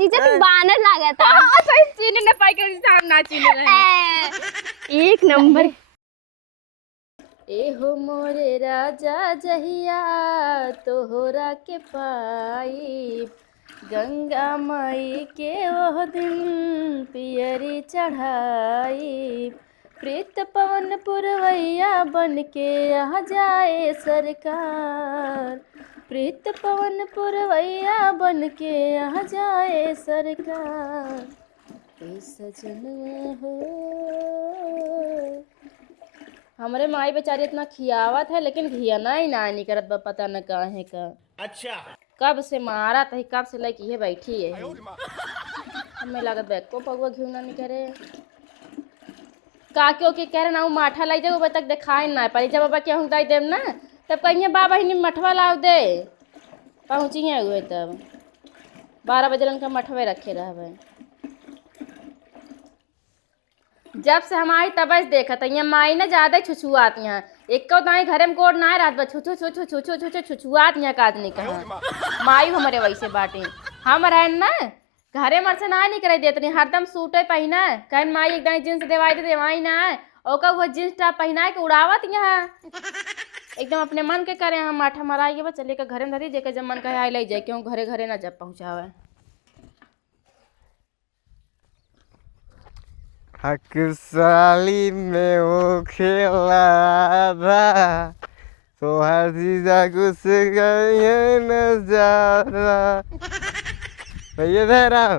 जीजा तो बानर लगा था। हां सही चीने न पाई के हम ना चीने रहे। एक नंबर। ए हो मोरे राजा जहिया तोहरा के पाई गंगा माई के ओह दिन पियरी चढ़ाई प्रीत पवन पुरवैया बन के आ जाए सरकार प्रीत पवन पुरवैया बन के आ जाए सरकार ए सजन हो। हमरे माई बेचारी इतना खियावत है लेकिन घियाना ही ना नहीं करत बा पता न काहे का। अच्छा कब से मारा तही कब से लगी है बैठी है हमें लागत बैग को पगुआ घिउना नहीं करे काके ओके कह रहे ना माठा लाई जाओ तक दिखाए ना पारी जब बाबा क्या दाई देम ना तब कहिए बाबा ही मठवा लाओ दे पहुँची है हुए तब 12 बजे का मठवे रखे रहे जब से हम आई तब देखत है माई ना ज्यादा छुछुआत यहाँ एक दाई घरे में कोड ना रात छुछू छुछू छुछू छुछू छुछुआत यहाँ का आदमी कहा माई हमारे वैसे बाटे हम रहन ना घरे मर से ना नहीं करे देते हरदम सूटे पहना कहन माई एक दाई जींस देवाई दे देवाई ना ओका वो जींस टॉप पहना के उड़ावत यहाँ एकदम अपने मन के करे हम माठा मराई बस चले के घरे में धरी जेके जब मन कहे आई ले जाए क्यों घरे घरे ना जब पहुँचावे। हक साली में वो खेला था तो हर चीजा कुछ गए नजारा भैया जय राम।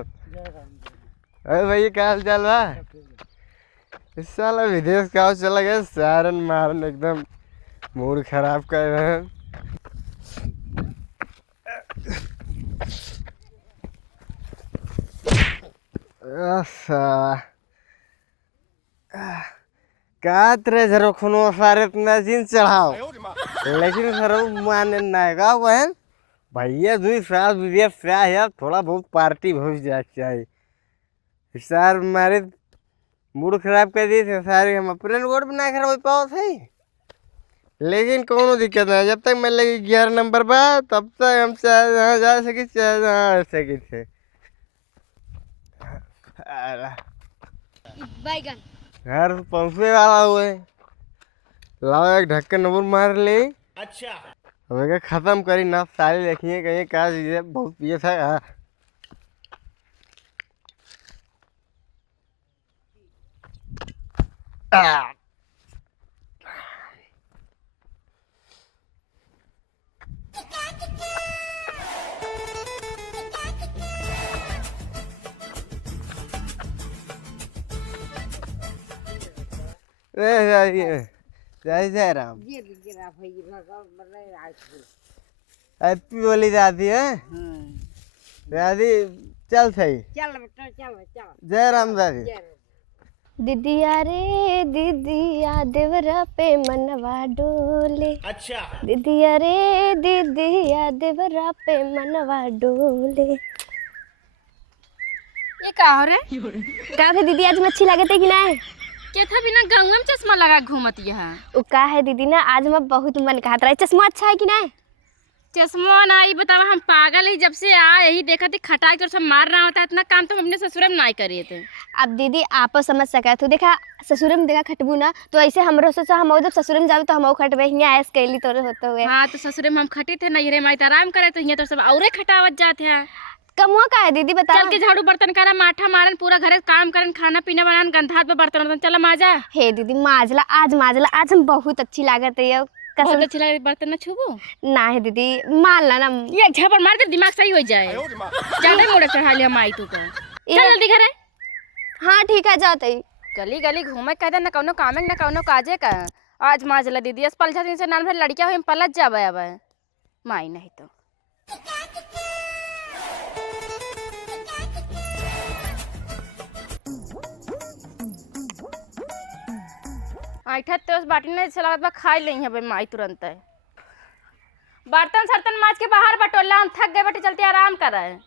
अरे भैया क्या हाल चाल बा। इस साल विदेश का चला गया सारन मारन एकदम मूड खराब कर रहे हैं। का तेरे जरो खुनो सारे इतना जीन चढ़ाओ लेकिन सर माने ना का बहन भैया 2 साल विदेश से आया थोड़ा बहुत पार्टी हो जाए चाहिए सार मारे मूड खराब कर दिए थे सारे हम अपने रोड बना कर हो पाओ थे लेकिन कोनो दिक्कत नहीं जब तक मैं लगी 11 नंबर पर तब तक हम चाहे जा सके चाहे आ सके थे। घर पहुँचने वाला हुए लाओ एक ढक्कन नंबर मार ले। अच्छा हमें खत्म करी ना सारी देखिए कहीं क्या चीज़ बहुत पिए था। जय जय राम हैप्पी बोली दादी है दादी चल सही जय राम दादी। दीदिया रे दीदिया देवरा पे मनवा डोले। अच्छा दीदिया रे दीदिया देवरा पे मनवा डोले। ये का हो रे का है दीदी आज मच्छी लागते कि ना के था बिना गंगा में चश्मा लगा घूमत यहाँ उ का है दीदी ना आज मैं बहुत मन कहत रहा चश्मा अच्छा है कि ना चश्मा ना ये बतावा हम पागल ही जब से आ यही देखा थी खटाई तो सब मार रहा होता है इतना काम तो हम अपने ससुर में नहीं करे थे। अब दीदी आप समझ सका तो देखा ससुर में देखा खटबू ना तो ऐसे हमरो सोचा हम जब ससुर में जावे तो हम खटबे यहाँ ऐस कैली तोरे होते हुए। हाँ तो ससुर में हम खटे थे नैहरे में आराम करे तो यहाँ तो सब और खटावत जाते हैं कमुआ का है दीदी बता चल के झाड़ू बर्तन करा माठा मारन पूरा घरे काम करन खाना पीना बनान गंधात पे बर्तन चल माजा। हे दीदी माजला आज हम बहुत अच्छी लागत है बहुत अच्छी लगे बर्तन ना छुबो ना है दीदी मान ला ना ये झपड़ मार दे दिमाग सही हो जाए ज्यादा मोड़ चढ़ा लिया माई तू का चल जल्दी घरे। हाँ ठीक है जाते गली गली घूमे कह दे ना कौनो कामे ना कौनो काजे का आज माजला दीदी अस पलझा दिन से नान भर लड़कियां हुई पलट जावे अब माई नहीं तो आइठा तो उस बाटी ने चला बा खा ले है भाई माई तुरंत है बर्तन सर्तन माज के बाहर बटोला हम थक गए बटे चलते आराम कर रहे हैं।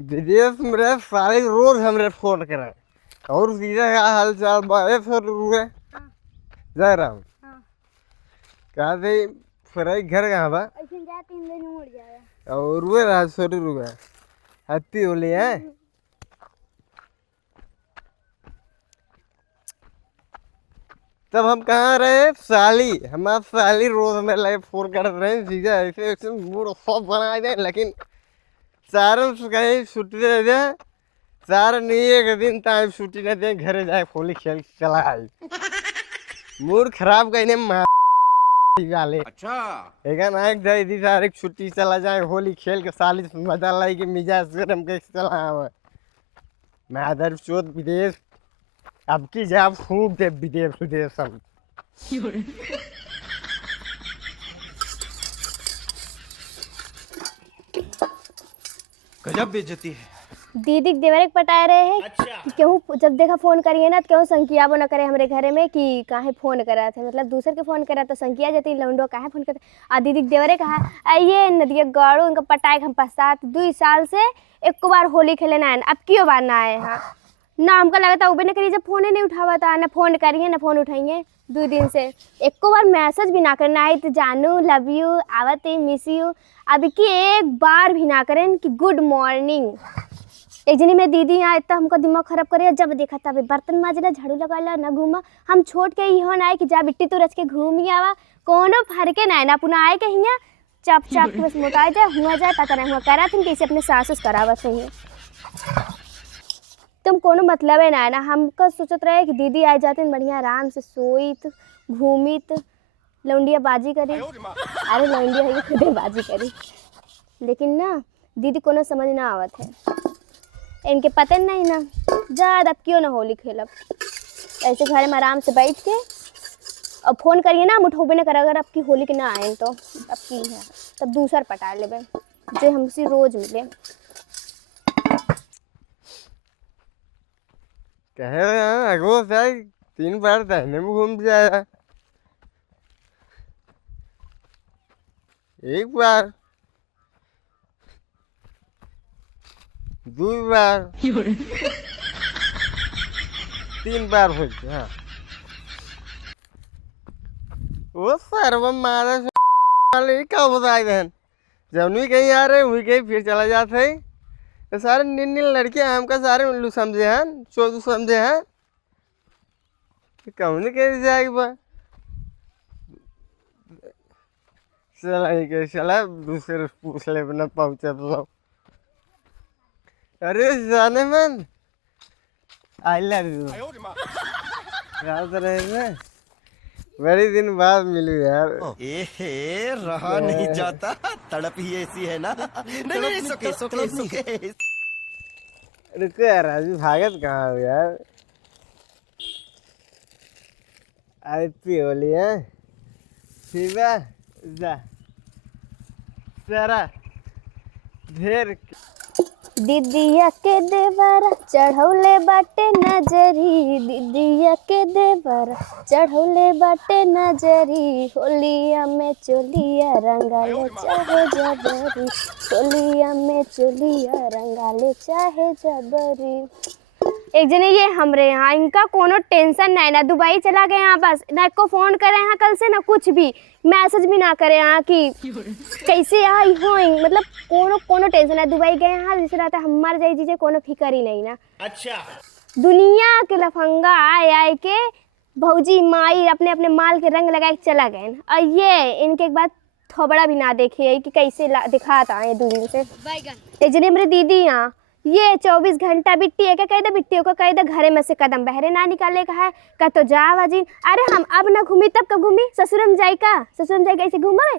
दीदी मेरे सारे रोज हमरे फोन करे और सीधा क्या हाल चाल बाए फिर रुए जय राम कहा थे फिर घर कहाँ बा ऐसे जा 3 दिन उड़ जाए और रुए रात सोरी रुए हैप्पी होली है तब हम कहाँ रहे साली, हमारा साली रोज में लगे फोन कर रहे हैं जीजा ऐसे ऐसे मूड सब बना दे, लेकिन सारे कहीं छुट्टी दे दे, सारे नहीं एक दिन टाइम छुट्टी न दे, घरे जाए होली खेल चला आई। मूड खराब कहने गाले। अच्छा एक ना एक दे दी सारे छुट्टी चला जाए होली खेल के साली मजा लाई के मिजाज गरम के चला आवे। मैं अदर चोट विदेश अब की जाब खूब दे विदेश विदेश सब। गजब बेइज्जती है। दीदी के देवरे के पटाए रहे हैं। अच्छा। केहू जब देखा फोन करिए ना तो केहू संकिया वो न करे हमरे घरे में कि काहे फोन करा थे, मतलब दूसर के फोन करा तो संकिया जाती लौंडो काहे फोन करते। आ दीदी के देवरे कहा आइए नदिया गाड़ू इनका पटाए हम पश्चात 2 साल से एक बार होली खेले ना आए, अब क्यों बार ना आए हाँ ना। हमको लगा था उबे न करिए, जब फोन नहीं उठावा था ना फोन करिए ना फोन उठाइए 2 दिन से एक बार मैसेज भी ना करना आई तो जानू लव यू आवत मिस यू, अब की एक बार भी ना करें कि गुड मॉर्निंग। एक जनी में दीदी यहाँ इतना हमको दिमाग खराब करे, जब देखा तब बर्तन माजला झाड़ू लगाला ना घूमा। हम छोट के इहो ना आए कि जा बिट्टी तू रच के घूम ही आवा, कोनो फरके ना है ना पुनः आए के हियाँ चाप चाप के बस मोटाए जाए हुआ जाए पता नहीं हुआ करा थी कैसे अपने सासुस करावा चाहिए। तुम कोनो मतलब है ना हमको सोचत रहे कि दीदी आ जाते बढ़िया आराम से सोईत घूमित लौंडिया बाजी करी। अरे लौंडिया है खुदे बाजी करी, लेकिन ना दीदी कोनो समझ ना आवत है, इनके पता नहीं ना ज़्यादा अब क्यों ना होली खेलब। ऐसे घर में आराम से बैठ के अब फ़ोन करिए ना हम उठोबे ना कर, अगर आपकी होली के ना आए तो अब की है तब दूसर पटा लेबे जो हमसे रोज मिले। कहे अगो से 3 बार दहने में घूम जाएगा, 1 बार 2 बार 3 बार हो गया। हाँ वो सर्व मारा वाले क्या बताए बहन, जब नहीं कहीं आ रहे वही कहीं फिर चला जाते हैं। तो सारे निन्नी लड़कियां हमका सारे उल्लू समझे हैं, चोदू समझे हैं, कौन कैसे जाएगी बा चला ही के चला दूसरे पूछ ले बिना पहुंचे तो। अरे जाने मन आई लव यू याद रहे, बड़ी दिन बाद मिली यार। एहे रहा नहीं जाता, तड़प ही ऐसी है ना। नहीं सुके सुके सुके। रुको यार राजू भागत कहाँ हो यार, आई होली है शिवा जा सारा ढेर। दीदिया के देवरा चढ़ौले बाटे नजरी, दीदिया के देवरा चढ़ौले बाटे नजरी, होलिया में चोलिया रंगाले चाहे जबरी, होलिया में चोलिया रंगाले चाहे जबरी। एक जने ये हमरे यहाँ इनका कोनो टेंशन नहीं ना, दुबई चला गए यहाँ बस ना को फ़ोन करे यहाँ कल से ना कुछ भी मैसेज भी ना करे यहाँ कि कैसे आई हो, मतलब कोनो टेंशन है। दुबई गए यहाँ जिस रहता हमारे जाई चीज़ें कोनो फिक्र ही नहीं ना। अच्छा दुनिया के लफंगा आए के भौजी माई अपने अपने माल के रंग लगा के चला गए, और ये इनके एक बात थोबड़ा भी ना देखे कि कैसे दिखाता है 2 दिन से। एक जने मेरे दीदी यहाँ ये 24 घंटा बिट्टी है क्या कह दे, बिट्टियों को कह दे घरे में से कदम बहरे ना निकाले का है का तो जा वजीन। अरे हम अब ना घूमी तब कब घूमी, ससुरम जाई का ससुरम जाई कैसे घूमा है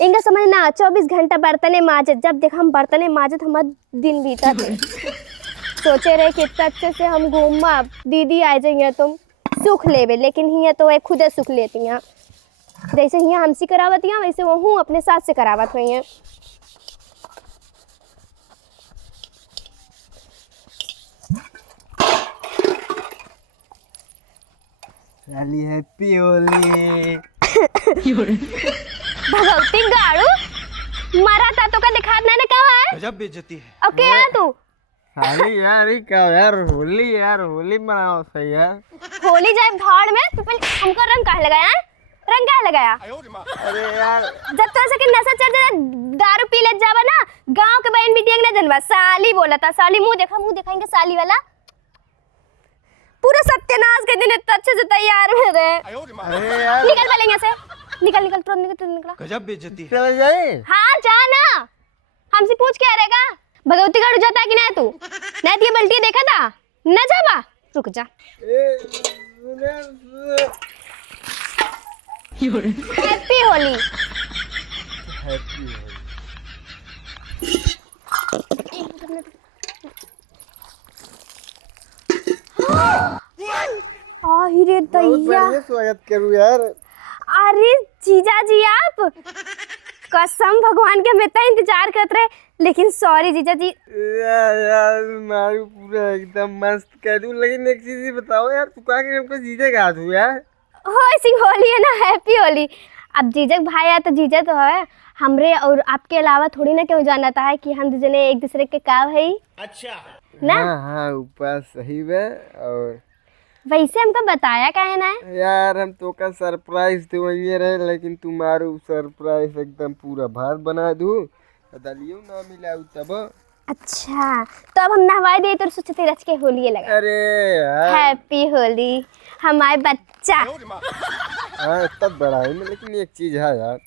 इनका समझ ना। 24 घंटा बर्तने माजत, जब देखा हम बर्तने माजत हमारा दिन बीता थे। सोचे रहे कितना अच्छे से हम घूमा, दीदी आ जाइए तुम सुख लेवे, लेकिन हियाँ तो वह खुदे सुख लेती हैं। जैसे हियाँ हमसे करावत हैं वैसे वो हूँ अपने साथ से करावत हुई हैं। साली हैप्पी होली। भगवती गाड़ू मरा था तो का दिखा ना कहा है, गजब बेइज्जती है। ओके यार तू साली यार ये क्या यार होली मनाओ सही यार। होली जाए भाड़ में तो पहले हमको रंग काहे लगाया है? रंग काहे लगाया? अरे यार जब तो ऐसा कि नशा चढ़ जाए दारू पी ले जावा ना, गांव के बहन बिटिया ना जनवा साली बोला था, साली मुंह देखाएंगे साली वाला। पूरा सत्यानाश के दिन इतना अच्छे से तैयार हुए रहे। अरे यार निकल पहले यहाँ से, निकल निकल तुरंत निकल, तुरंत निकला। गजब बेइज्जती। चल जाए। हाँ जा ना, हमसे पूछ के आ रहेगा भगवती गढ़ जाता कि ना तू? नहीं तो ये बल्टी देखा था न, जावा रुक जा। हैप्पी होली। अरे दैया, स्वागत करूँ यार। अरे जीजा जी आप, कसम भगवान के हम इतना इंतजार करते रहे, लेकिन सॉरी जीजा जी। यार मारू पूरा एकदम मस्त कर दूँ, लेकिन एक चीज ही बताओ यार, तू कहा कि हमको जीजा गा दूँ यार? हो ऐसी होली है ना, हैप्पी होली। अब जीजक भाई है तो जीजा तो है हमरे, और आपके अलावा थोड़ी ना क्यों जानता है कि हम दूसरे एक दूसरे के का है। अच्छा ना हाँ ऊपर सही है। और वैसे हमको बताया का है ना? यार हम तो का सरप्राइज तो वही रहे, लेकिन तुम्हारू सरप्राइज एकदम पूरा भात बना दूँ, दलियो ना मिला तब। अच्छा तो अब हम नहवाई दे तो सोचते रच के होली लगा। अरे यार हैप्पी होली हमारे बच्चा। हाँ तब बड़ा है ना, लेकिन एक चीज है यार,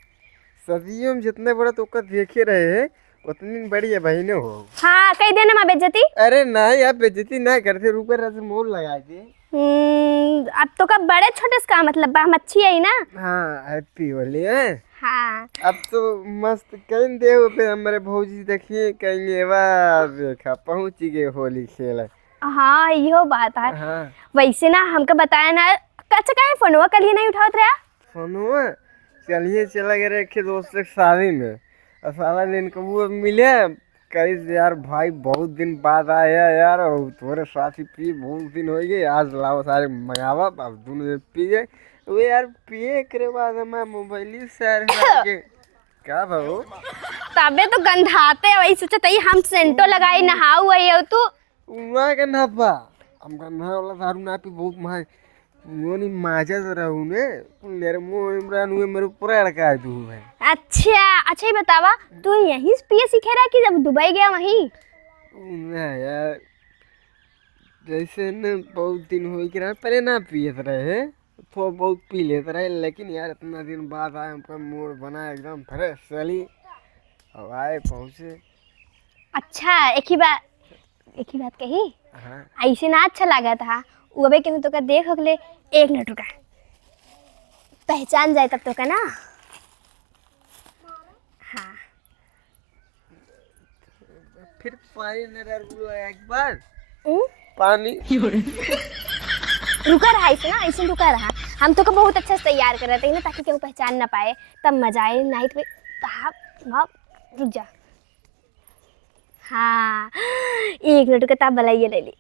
सदियों में जितने बड़ा तो का देखे रहे हैं उतनी बड़ी है बहने हो। हाँ कही देना माँ बेइज्जती। अरे नहीं आप बेइज्जती ना करते, रुके रहे मोल लगा के। अब तो का बड़े छोटे का मतलब बा, हम अच्छी है ना। हाँ हैप्पी होली है। हाँ अब तो मस्त कहीं देव पे हमारे भौजी देखिए कहीं वाह देखा पहुंच गए होली खेल। हाँ यो बात है। हाँ वैसे ना हमको बताया ना, कच्चा का फोनवा कल नहीं उठावत रहा। फोनवा चलिए चला गए रखे दोस्त के शादी में, और सारा दिन कबू मिले कहीं से यार भाई बहुत दिन बाद आया यार, और तुम्हारे साथ ही पी बहुत दिन हो गए, आज लाओ सारे मंगावा, अब दोनों पी गए वो यार, पिए करे बाद हमारा मोबाइल सारे के क्या भाव तबे तो गंधाते वही सोचा तई हम सेंटो लगाई नहाऊ आई हो तू। वहाँ का नफा हम गन्ना वाला दारू ना पी बहुत मार वो नहीं माजा जरा उन्हें मेरे मुंह इमरान हुए मेरे पूरा अड़का है तू है। अच्छा अच्छा ही बतावा, तू यहीं से पिए सीखे रहा कि जब दुबई गया वहीं? ना यार जैसे न बहुत दिन हो गया पहले ना पिए रहे, थोड़ा बहुत पी लेते रहे, लेकिन यार इतना दिन बाद आए हमका मूड बना एकदम फ्रेश चली और आए पहुँचे। अच्छा एक ही बात कही, हाँ ऐसे ना अच्छा लगा था उबे के तो का देख ले, एक मिनट रुका पहचान जाए तब तो का ना। हाँ फिर पानी न डाल एक बार हम्म? पानी रुका रहा ऐसे ना, ऐसे रुका रहा, हम तो का बहुत अच्छा से तैयार कर रहे थे ना ताकि केहू पहचान ना पाए, तब मजा आए। नहीं तो रुक जा। हाँ एक मिनट का तब बलाइए ले ली,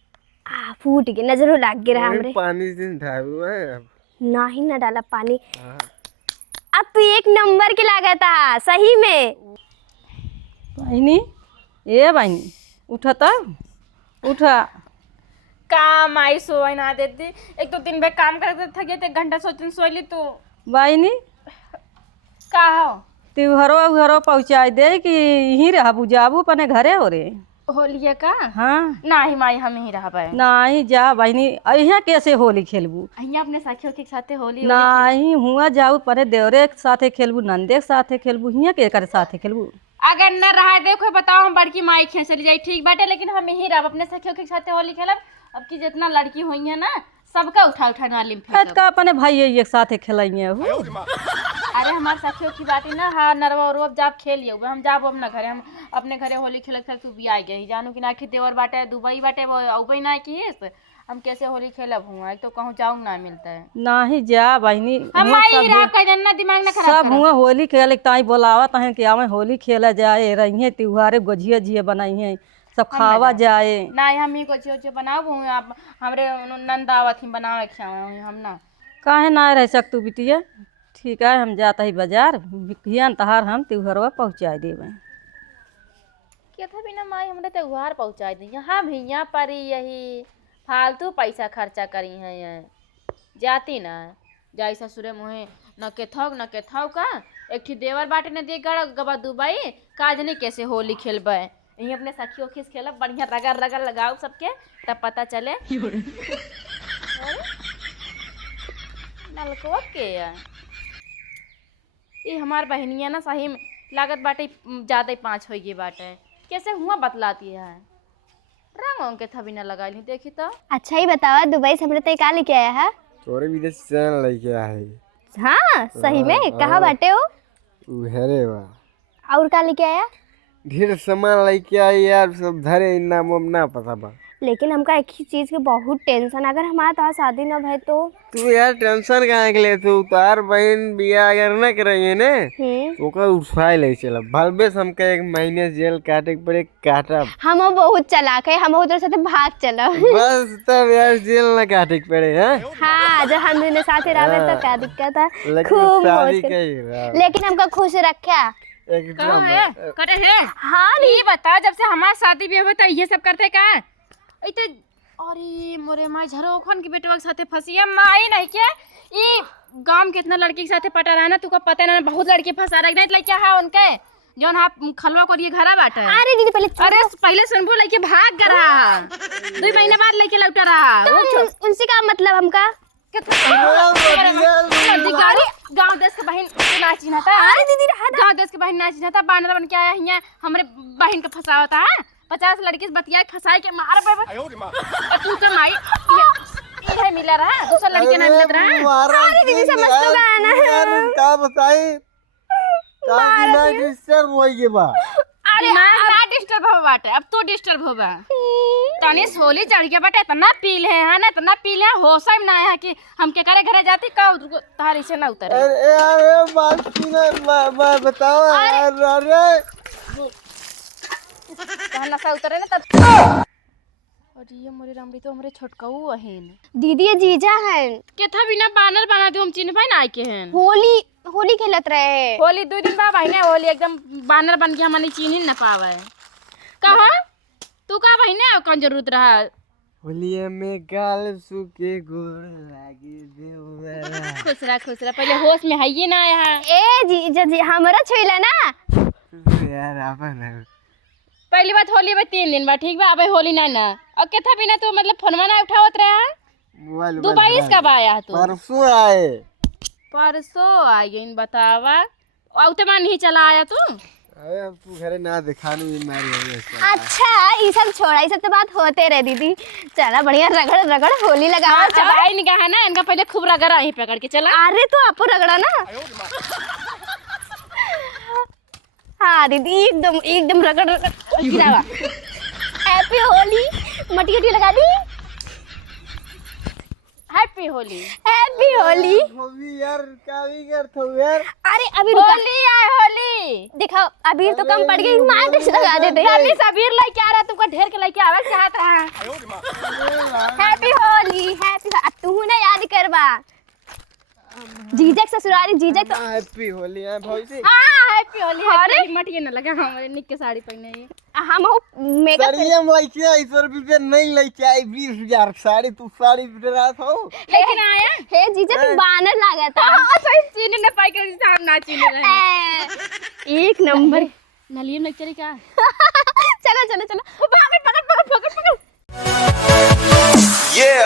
फूट गई, नजरों लाग गया हमरे। पानी से ढालू है ना ही ना डाला पानी। हाँ। अब तो एक नंबर के लागा था सही में। बहनी ए बहनी उठा तब उठा। काम आई सोई ना देती, एक तो दिन भर काम करते थके थे, 1 घंटा सोचन सोई ली तू बहनी का हो। तू घरो पहुँचा दे कि यहीं रहा बुझाबू अपने घरे हो रे। होली का हाँ नाही माई हम ही रह पाए, नहीं जा बहनी, यहाँ कैसे होली खेलबू? अहिया अपने साथियों के साथे होली नहीं हुआ जाऊ परे देवरे के साथे खेलबू, नंदे के साथे खेलबू, हियाँ के करे साथे खेलबू? अगर न रहा देखो बताओ हम बड़की माई खे चली जाई ठीक बाटे, लेकिन हम यही रह अपने सखियों के साथे होली खेलब। अब की जितना लड़की हुई है ना सबका उठा उठा नाली में फेंक का अपने भाई एक साथे खेलेंगे। अरे हमारे सखियों की बात ही ना, हाँ नरवा उरवा जाब खेलिए हम जाब अपना घरे, हम अपने घरे होली खेल खेल तू भी आ गई जानू कि ना कि देवर बाटे दुबई बाटे वो अबई ना की हम कैसे होली खेलब हुआ, एक तो कहूँ जाऊँ ना मिलता है। नहीं जा बहनी, हम आई रहा का जन्ना दिमाग ना खराब सब हुआ होली खेल ताई बोलावत हैं कि आवे होली खेला जाए, रही त्योहारे गोझिया जिया बनाई हैं, सब खावा जाए। ना हम ही कुछ कुछ बनाओ आप हमरे नंदावत ही बनावे खियावे हम ना काहे ना रह सकतू बिटिया। ठीक है हम जाता ही बाजार बिकिया तहार हम त्योहारवा पहुँचा देवे। क्या था बिना माई हमरे त्योहार पहुँचा दी, यहाँ भी यहाँ पर यही फालतू पैसा खर्चा करी है यहाँ जाती ना जाई ससुरे मुहे न के थौ का एक ठी देवर बाटे ने दे गबा दुबई काज नहीं कैसे होली खेलबे, यही अपने सखियों खिस खेलब बढ़िया रगड़ रगड़ लगाओ सबके तब पता चले। नलकवा के है ये हमार बहनिया ना सही में लागत बाटे ज्यादा ही 5 होगी बाटे कैसे हुआ बतलाती है रंग के थभी ना लगा ली देखी तो अच्छा ही बतावा दुबई से हमरे तय का लेके आया है? तोरे विदेश चैन लेके आए हाँ सही में कहाँ बाटे हो? उहरे बा और का लेके आया? ढेर सामान लेके आई यार, सब धरे नाम वाम ना पता बा। लेकिन हमका एक ही चीज के बहुत टेंशन, अगर हमारा तो शादी न भय तो? तू यार टेंशन काहे के लेते हो? तार बहन बियाह अगर न करेंगे ने तो ओकर उठाए ले चला भलबे से हमके 1 महीने जेल काटे के पड़े काटा। हम बहुत चलाक है, हम उधर से भाग चला। बस तब यार जेल न काटे के पड़े हैं। हाँ जब हम दोनों साथ रहे तो क्या दिक्कत है? लेकिन खूब शादी मौज कर- कही लेकिन हमका खुश रखा। कहाँ है करे है हाँ ये बता जब से हमार शादी भी हुआ तो ये सब करते का इते अरे मोरे माँ झरोखन के बेटवा के साथे फंसी है माई नहीं क्या ये गांव के इतना लड़की के साथे पटा रहा ना तुका पता ना बहुत लड़की फंसा रहा नहीं लड़कियां है उनके जोन आप खलवा करिए घरा बाटे। अरे दीदी पहले सुनबो लड़के भाग कर रहा 2 महीने बाद लड़के लौटा रहा उनसे का मतलब हमका? गांव देश के बहन नाच चिन्हता अरे दीदी गांव देश के बहन नाच चिन्हता बानर बन के आया हियां हमरे बहन के फंसावता है 50 लड़की से बतिया फंसाई के मार और तू तो माई ये मिला रहा दूसरा लड़के ना मिलत रहा। अरे दीदी समझ तो गया ना। यार का बताई का बिना डिस्टर्ब होई बा। अरे ना डिस्टर्ब हो बाटे अब तू डिस्टर्ब होबा तनी सोली चढ़ के बाटे इतना पील है ना इतना पील है होश में ना है कि हम के करे घरे जाती का तारी से ना उतरे। अरे यार बात सुन बताओ यार। अरे कहां नशा उतरे ना तब और ये मोरे रामड़ी तो हमरे छोटकाऊ अहेन दीदी ये जीजा है के था बिना बानर बना दे हम चिन्ह पाए ना के हैं होली खेलत रहे। होली 2 दिन बाद बहिने होली एकदम बानर बन के हमनी चिन्ह ना पावे कहा तू का बहिने कौन जरूरत रहा होलिया में गाल सुके गोर लागे देवरा। खुश रहा पहले होश में है ये ना आया ए जीजा जी हमरा छोइला ना यार अपन पहली बात होली में 3 दिन बाद ठीक बा अब होली ना और के था बिना तो मतलब फोनवा ना उठावत रहा मोबाइल दुबई से कब आया तू? परसों आ गई बतावा और तो मान नहीं चला आया तू। अरे अब तू घरे ना दिखानू ये मारी है। अच्छा ये सब छोड़ा, ये सब तो बात होते रहे दीदी। चला बढ़िया रगड़ होली लगावा। चबाई निगाह है ना इनका पहले खूब रगड़ा ही पकड़ के चला। अरे तो आपको रगड़ा ना। हाँ दीदी एकदम रगड़ गिरावा। हैप्पी होली मटी लगा दी। हैप्पी होली यार का भी करत हो यार। अरे अभी होली आए होली देखो अबीर तो कम पड़ गई, मार टेस्ट लगा देते हैं। जल्दी से अबीर लेके आ रहा तुमको ढेर के लेके आवे चाहत रहा। हैप्पी होली तू ना याद करवा जीजक ससुराली जीजक तो हैप्पी होली है भौजी। हां हैप्पी होली। अरे मटिए ना लगा हमारे निक के साड़ी पहने ये हम मेकअप सरिया में लेके आई 100 रुपया नहीं लेके आई 20,000 साड़ी तू साड़ी रहा था लेकिन आया हे जीजक बानर लगा था। हां सही चीनी ना पाई के हम ना चीनी रहे एक नंबर नलियम लेक्चर क्या चलो पकड़ Yeah